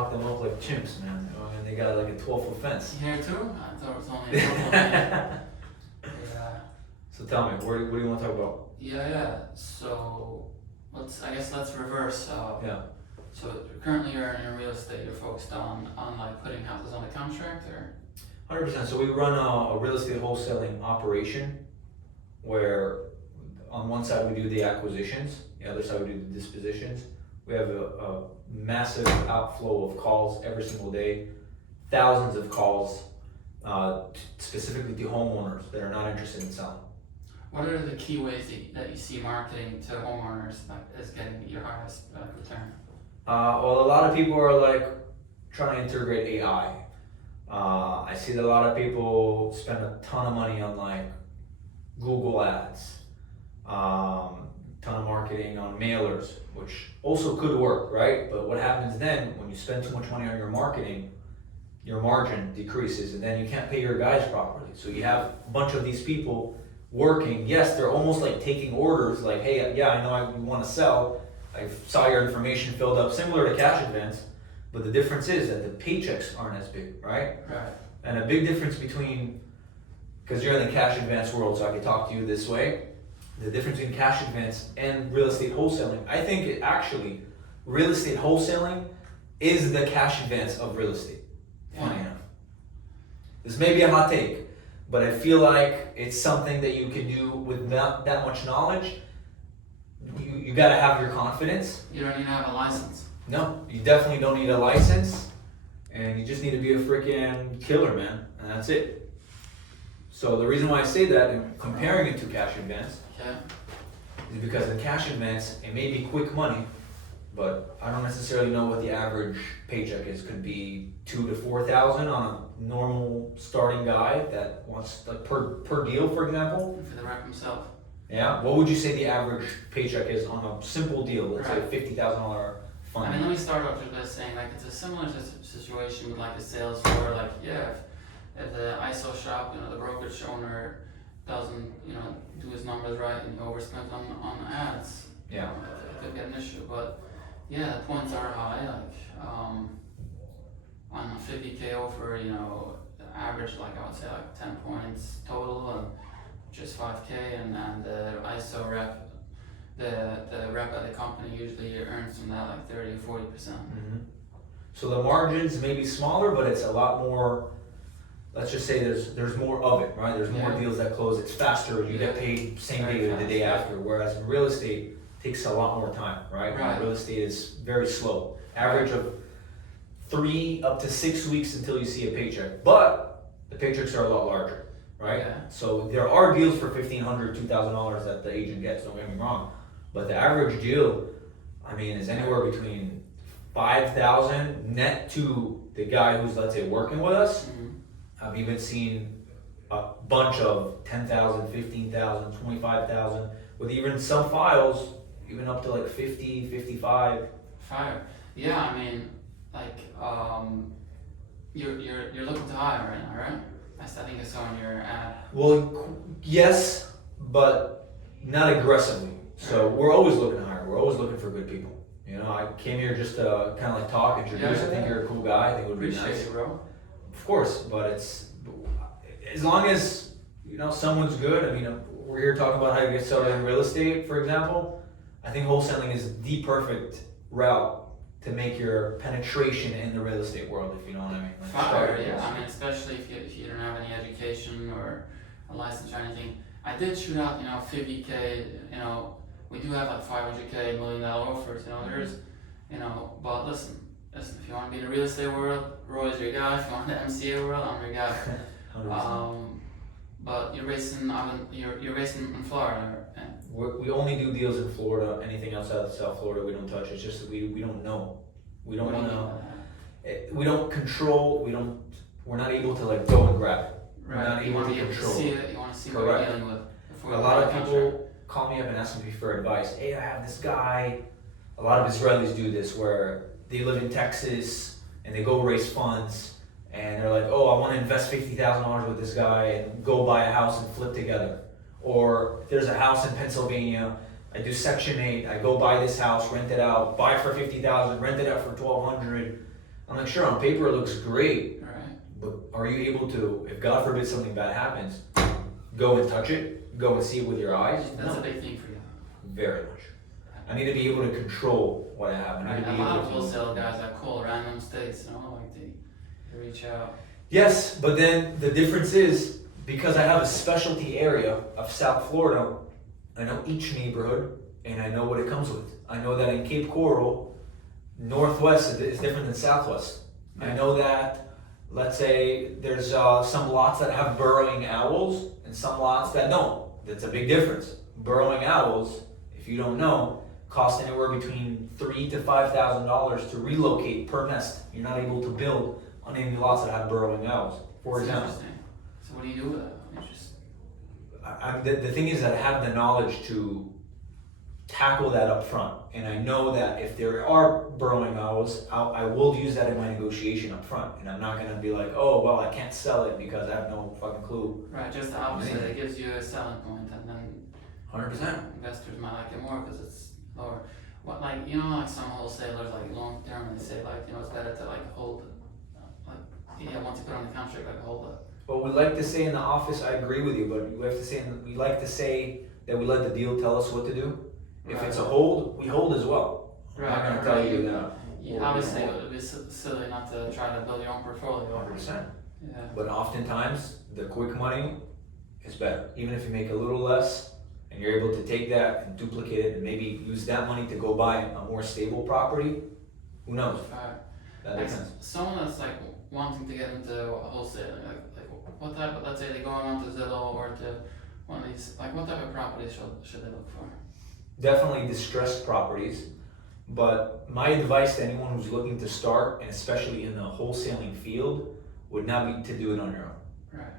lock them up like chimps, man. And they got like a 12-foot fence. Here too? I thought it was only a couple. Yeah. So tell me, what do you want to talk about? Yeah. So let's reverse. Yeah. So currently you're in real estate. You're focused on like putting houses on the contract, or? 100%. So we run a real estate wholesaling operation where on one side we do the acquisitions, the other side we do the dispositions. We have a massive outflow of calls every single day, thousands of calls specifically to homeowners that are not interested in selling. What are the key ways that you see marketing to homeowners as getting your highest return? Well, a lot of people are like trying to integrate AI. I see that a lot of people spend a ton of money on like Google ads, ton of marketing on mailers, which also could work, right? But what happens then when you spend too much money on your marketing, your margin decreases and then you can't pay your guys properly. So you have a bunch of these people working. Yes, they're almost like taking orders like, hey, yeah, I know I want to sell. I saw your information filled up, similar to cash advance, but the difference is that the paychecks aren't as big, right? Right. And a big difference between, because you're in the cash advance world, so I can talk to you this way, the difference between cash advance and real estate wholesaling, I think it actually, real estate wholesaling is the cash advance of real estate. Funny enough. This may be a hot take, but I feel like it's something that you can do with not that much knowledge. You gotta have your confidence. You don't need to have a license. No, you definitely don't need a license, and you just need to be a freaking killer, man, and that's it. So the reason why I say that and comparing it to cash advance is because in cash advance, it may be quick money, but I don't necessarily know what the average paycheck is. Could be $2,000 to $4,000 on a normal starting guy that wants like per deal, for example. For the rep himself. Yeah. What would you say the average paycheck is on a simple deal? Let's say $50,000 fund. I mean, let me start off just by saying like it's a similar situation with like a sales floor. Like if the ISO shop, the brokerage owner doesn't do his numbers right and he overspends on ads, Yeah. It could get an issue. But yeah, the points are high. Like on a 50K offer, average like I would say like 10 points total and just 5K, and the ISO rep, the rep at the company usually earns from that like 30 or 40%. Mm-hmm. So the margins may be smaller, but it's a lot more. Let's just say there's more of it, right? There's more deals that close. It's faster. You get paid same day or the day after. Whereas in real estate, it takes a lot more time, right? Real estate is very slow. Average of 3 up to 6 weeks until you see a paycheck, but the paychecks are a lot larger, right? Yeah. So there are deals for $1,500, $2,000 that the agent gets. Don't get me wrong, but the average deal, I mean, is anywhere between $5,000 net to the guy who's, let's say, working with us. Mm-hmm. I've even seen a bunch of $10,000, $15,000, $25,000, with even some files even up to like 50, 55. Fire. Yeah, I mean, like you're looking to hire right now, right? I think I saw on your ad. Well, yes, but not aggressively. So we're always looking to hire. We're always looking for good people. I came here just to kind of like talk, introduce. I think you're a cool guy. I think it would be nice. Appreciate you, bro. Of course, but it's as long as someone's good. I mean, we're here talking about how to get started in real estate, for example. I think wholesaling is the perfect route to make your penetration in the real estate world, if you know what I mean. Fire, yeah. I mean, especially if you don't have any education or a license or anything. I did shoot out, 50K. We do have like 500K, $1 million offers. There's, but listen. If you want to be in the real estate world, Roei's your guy. If you want the MCA world, I'm your guy. 100%. But you're based in Florida. We only do deals in Florida. Anything outside of South Florida, we don't touch. It's just that we don't know. We don't want to. We don't control. We're not able to like go and grab it. Right. We're not able to control. See it. You want to see what you're dealing with. A lot of people call me up and ask me for advice. Hey, I have this guy. A lot of Israelis do this where they live in Texas and they go raise funds and they're like, oh, I want to invest $50,000 with this guy and go buy a house and flip together. Or if there's a house in Pennsylvania, I do Section 8, I go buy this house, rent it out, buy for $50,000, rent it out for $1,200. I'm like, sure, on paper it looks great, Right. but are you able to, if God forbid something bad happens, go and touch it, go and see it with your eyes? That's No. a big thing for you. Very much. I need to be able to control what I have. I need Right. to A be lot able of to. wholesale guys that call random states, like they reach out. Yes, but then the difference is because I have a specialty area of South Florida, I know each neighborhood and I know what it comes with. I know that in Cape Coral, Northwest is different than Southwest. I know that, let's say, there's some lots that have burrowing owls and some lots that don't. That's a big difference. Burrowing owls, if you don't know, cost anywhere between $3,000 to $5,000 to relocate per nest. You're not able to build on any lots that have burrowing owls, for That's example. interesting. So what do you do with that? The thing is that I have the knowledge to tackle that up front. And I know that if there are burrowing owls, I will use that in my negotiation up front. And I'm not going to be like, oh, well, I can't sell it because I have no fucking clue. Right, just the opposite. It gives you a selling point, and then 100%. investors might like it more because it's lower. What, like some wholesalers, like long term, and they say it's better to hold it. Once you put on the contract, hold it. Well, we like to say in the office, I agree with you, but we have to say, we like to say that we let the deal tell us what to do. If it's a hold, we hold as well. I'm not going to tell you that. Obviously, it would be silly not to try to build your own portfolio. 100%. Yeah. But oftentimes, the quick money is better. Even if you make a little less, and you're able to take that and duplicate it, and maybe use that money to go buy a more stable property, who knows? That makes sense. Someone that's wanting to get into wholesaling, what type of, let's say they go on to Zillow or to one of these, what type of properties should they look for? Definitely distressed properties, but my advice to anyone who's looking to start, and especially in the wholesaling field, would not be to do it on your own. Right.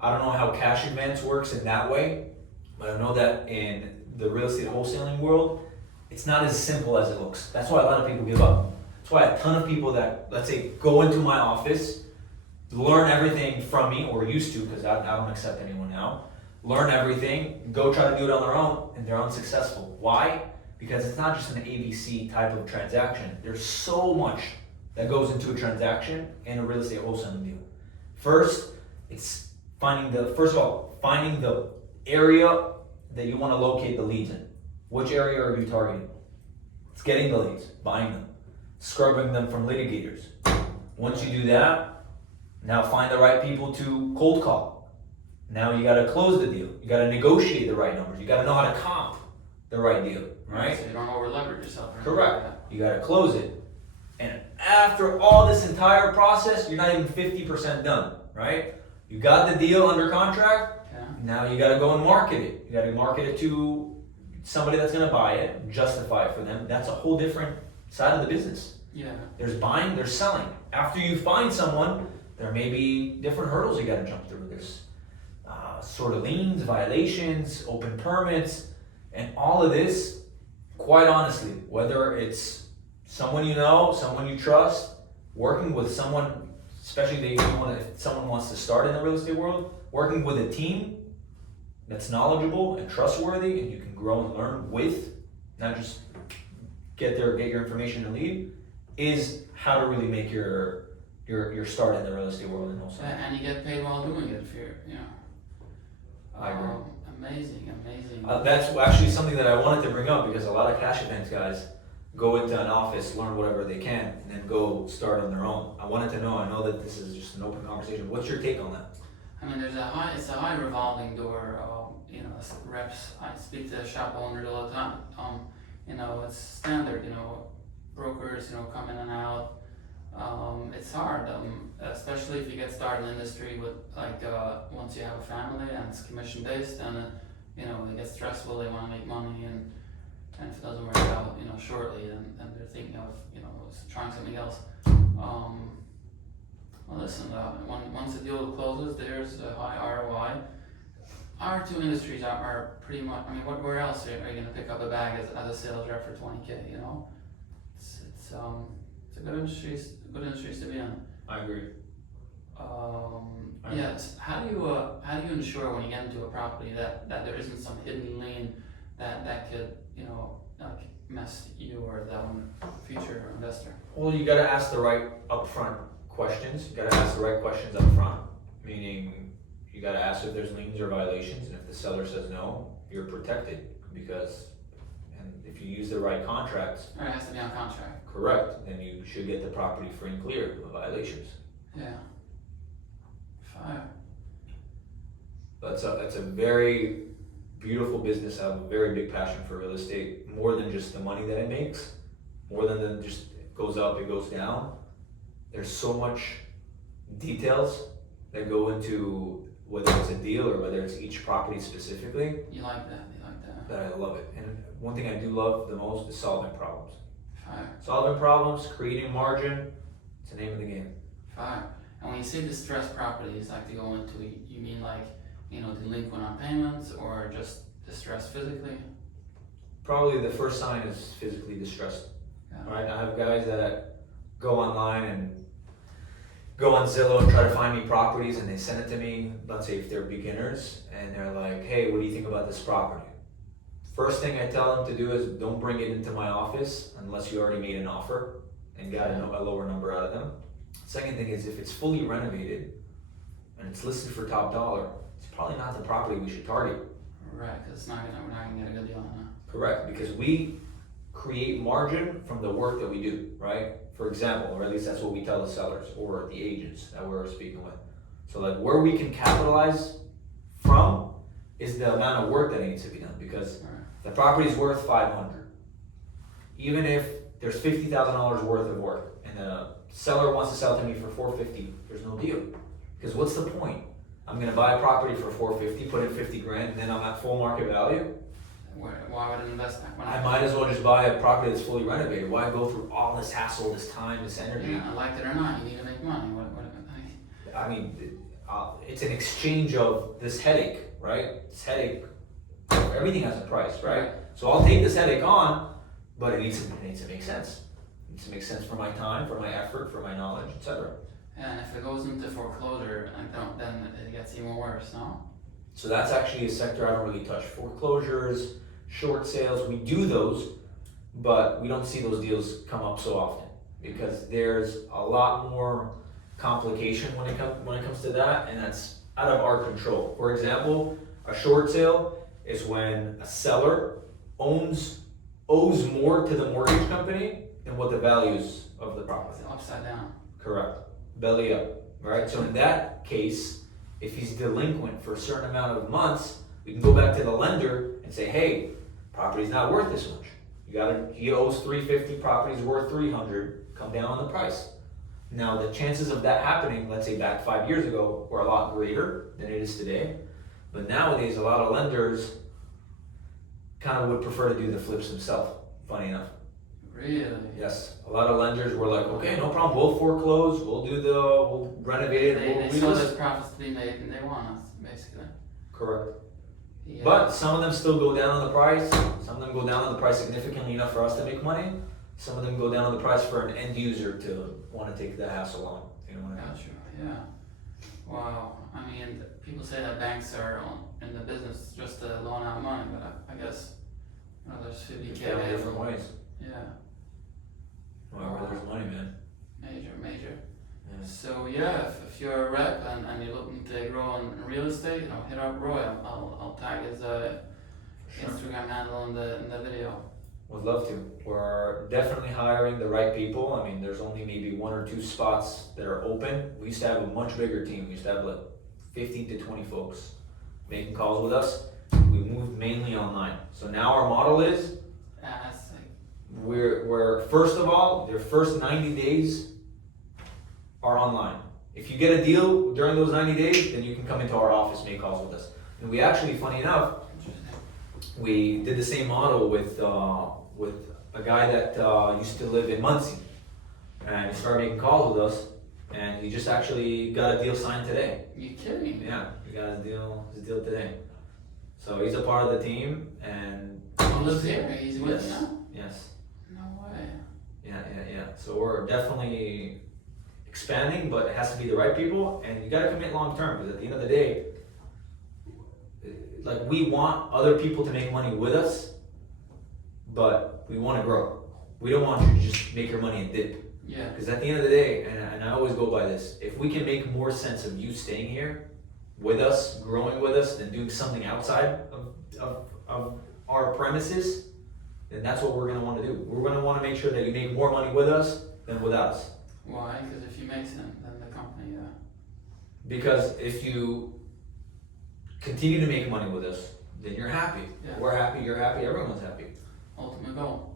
I don't know how cash advance works in that way, but I know that in the real estate wholesaling world, it's not as simple as it looks. That's why a lot of people give up. That's why a ton of people that, let's say, go into my office, learn everything from me, or used to, because I don't accept anyone now, learn everything, go try to do it on their own, and they're unsuccessful. Why? Because it's not just an ABC type of transaction. There's so much that goes into a transaction in a real estate wholesaling deal. First, it's finding the area that you want to locate the leads in. Which area are you targeting? It's getting the leads, buying them, scrubbing them from litigators. Once you do that, now find the right people to cold call. Now you gotta close the deal. You gotta negotiate the right numbers. You gotta know how to comp the right deal, right? So you don't over leverage yourself. Correct. You gotta close it. And after all this entire process, you're not even 50% done, right? You got the deal under contract. Yeah. Now you gotta go and market it. You gotta market it to somebody that's gonna buy it, justify it for them. That's a whole different side of the business. Yeah. There's buying, there's selling. After you find someone, there may be different hurdles you gotta jump through. There's sort of liens, violations, open permits, and all of this, quite honestly, whether it's someone you know, someone you trust, working with someone, especially if someone wants to start in the real estate world, working with a team that's knowledgeable and trustworthy and you can grow and learn with, not just get your information and leave, is how to really make your start in the real estate world and wholesale. And you get paid while doing it if you're, I agree. Amazing. That's actually something that I wanted to bring up because a lot of cash advance guys go into an office, learn whatever they can, and then go start on their own. I wanted to know, I know that this is just an open conversation. What's your take on that? I mean, it's a high revolving door. Reps. I speak to shop owners all the time. It's standard. Brokers. Come in and out. It's hard, especially if you get started in the industry with once you have a family and it's commission based, and it gets stressful. They want to make money, and if it doesn't work out, shortly, and they're thinking of trying something else. Well, listen, once the deal closes, there's a high ROI. Our two industries are pretty much. I mean, where else are you going to pick up a bag as a sales rep for $20K? It's a good industry. Good industries to be in. I agree. Yes. How do you ensure when you get into a property that there isn't some hidden lien that could mess you or that one future investor? Well, you gotta ask the right upfront questions. You gotta ask the right questions up front, meaning you gotta ask if there's liens or violations, and if the seller says no, you're protected because, and if you use the right contracts, Or it has to be on contract. correct, then you should get the property free and clear of violations. Yeah. Fire. But it's a very beautiful business. I have a very big passion for real estate, more than just the money that it makes, more than just it goes up, it goes down. There's so much details that go into whether it's a deal or whether it's each property specifically, You like that, you like that. that I love it. And one thing I do love the most is solving problems. Fire. Solving problems, creating margin, it's the name of the game. Fire. And when you say distressed properties, like to go into, you mean like, delinquent on payments or just distressed physically? Probably the first sign is physically distressed. Yeah. Right? I have guys that go online and go on Zillow and try to find me properties, and they send it to me, let's say if they're beginners, and they're like, hey, what do you think about this property? First thing I tell them to do is don't bring it into my office unless you already made an offer and got a lower number out of them. Second thing is if it's fully renovated and it's listed for top dollar, it's probably not the property we should target. Right, because we're not gonna get a good deal on that. Correct, because we create margin from the work that we do, right? For example, or at least that's what we tell the sellers or the agents that we're speaking with. So like where we can capitalize from is the amount of work that needs to be done, because Right. the property is worth 500. Even if there's $50,000 worth of work and the seller wants to sell to me for 450, there's no deal. Because what's the point? I'm gonna buy a property for 450, put in 50 grand, and then I'm at full market value. Why would I invest that? I might as well just buy a property that's fully renovated. Why go through all this hassle, this time, this energy? Yeah, like it or not, you need to make money. I mean, it's an exchange of this headache, right? This headache, everything has a price, right? So I'll take this headache on, but it needs to make sense. It needs to make sense for my time, for my effort, for my knowledge, etc. And if it goes into foreclosure, then it gets even worse, no? So that's actually a sector I don't really touch. Foreclosures, short sales, we do those, but we don't see those deals come up so often because there's a lot more complication when it comes to that, and that's out of our control. For example, a short sale is when a seller owes more to the mortgage company than what the values of the property. It's upside down. Correct. Belly up, right? So in that case, if he's delinquent for a certain amount of months, we can go back to the lender and say, hey, property's not worth this much. He owes 350, property's worth 300, come down on the price. Now the chances of that happening, let's say back 5 years ago, were a lot greater than it is today. But nowadays, a lot of lenders kind of would prefer to do the flips themselves, funny enough. Really? Yes, a lot of lenders were like, okay, no problem, we'll foreclose, we'll renovate it, They saw there's profits to be made and they want us, basically. Correct. Yeah. But some of them still go down on the price. Some of them go down on the price significantly enough for us to make money. Some of them go down on the price for an end user to want to take the hassle on. You know what I mean? Gotcha, yeah. Wow, I mean, people say that banks are in the business just to loan out money, but I guess, there's 50K. There are different ways. Yeah, Wherever there's money, man. major. Yeah. So yeah, if you're a rep and you're looking to grow in real estate, hit up Roei. I'll tag his Sure. Instagram handle in the video. Would love to. We're definitely hiring the right people. I mean, there's only maybe 1 or 2 spots that are open. We used to have a much bigger team. We used to have like 15 to 20 folks making calls with us. We moved mainly online. So now our model is That's like, we're first of all, their first 90 days are online. If you get a deal during those 90 days, then you can come into our office, make calls with us. And we actually, funny enough, interesting. we did the same model with a guy that used to live in Muncie, and he started making calls with us, and he just actually got a deal signed today. You kidding? Yeah, he got his deal today. So he's a part of the team, and He lives here. He's with you now. yes, No way. yeah. So we're definitely expanding, but it has to be the right people, and you gotta commit long term, because at the end of the day, like we want other people to make money with us, but we want to grow. We don't want you to just make your money and dip. Yeah. Because at the end of the day, and I always go by this, if we can make more sense of you staying here with us, growing with us, than doing something outside of our premises, then that's what we're going to want to do. We're going to want to make sure that you make more money with us than without us. Why? Because if you make sense, then the company, Because if you continue to make money with us, then you're happy. Yeah. We're happy, you're happy, everyone's happy. ultimate goal.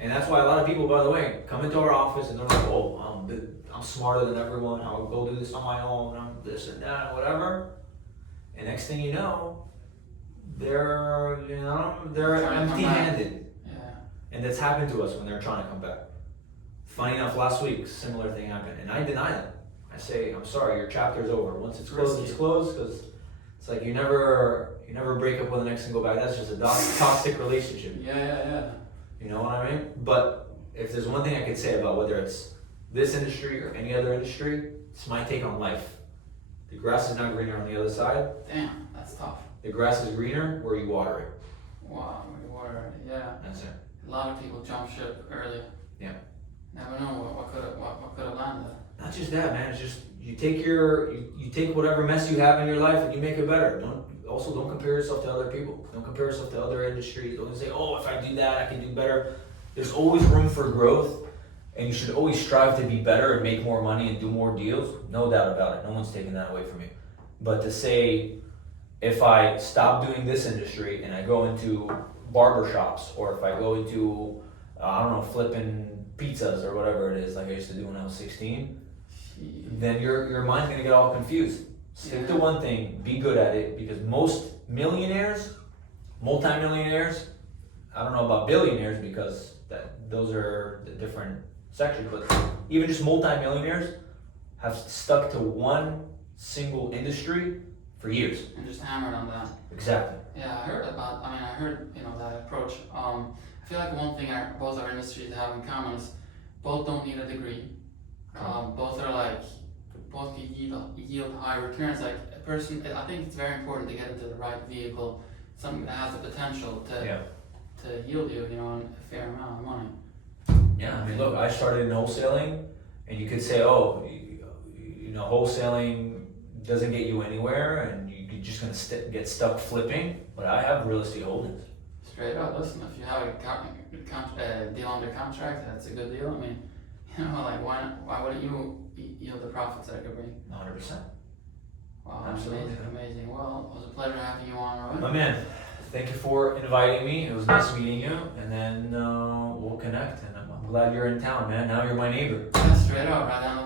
And that's why a lot of people, by the way, come into our office and they're like, oh, I'm smarter than everyone, I'll go do this on my own, I'm this and that, whatever. And next thing you know, they're Trying to come empty-handed. Yeah. And that's happened to us when they're trying to come back. Funny enough, last week, similar thing happened, and I deny them. I say, I'm sorry, your chapter's over. Once it's closed, it's closed, because it's like you never break up with an ex and go back. That's just a toxic relationship. Yeah. You know what I mean? But if there's one thing I could say about whether it's this industry or any other industry, it's my take on life. The grass is not greener on the other side. Damn, that's tough. The grass is greener where you water it. Wow, we were, yeah. That's it. A lot of people jump ship early. Yeah. Never know what could have landed. Not just that, man. It's just you take whatever mess you have in your life and you make it better. Don't compare yourself to other people. Don't compare yourself to other industries. Don't say, oh, if I do that, I can do better. There's always room for growth, and you should always strive to be better and make more money and do more deals. No doubt about it. No one's taking that away from you. But to say, if I stop doing this industry and I go into barber shops, or if I go into, flipping pizzas or whatever it is, like I used to do when I was 16, then your mind's gonna get all confused. Stick to one thing, be good at it, because most millionaires, multimillionaires, I don't know about billionaires because those are the different sections, but even just multimillionaires have stuck to one single industry for years. And just hammered on that. Exactly. Yeah, I heard that approach. I feel like one thing both our industries have in common is both don't need a degree. Both can yield high returns. Like a person, I think it's very important to get into the right vehicle, something that has the potential to yield you, a fair amount of money. Yeah, I mean, look, I started in wholesaling, and you could say, wholesaling doesn't get you anywhere, and you're just gonna get stuck flipping. But I have real estate holdings. Straight up, listen, if you have a deal under contract, that's a good deal. I mean, why wouldn't you yield the profits that it could bring? 100%. Wow, Absolutely. amazing. Well, it was a pleasure having you on, Roei. My man, thank you for inviting me. It was nice meeting you, and then we'll connect. And I'm glad you're in town, man. Now you're my neighbor. Yeah, straight up, right down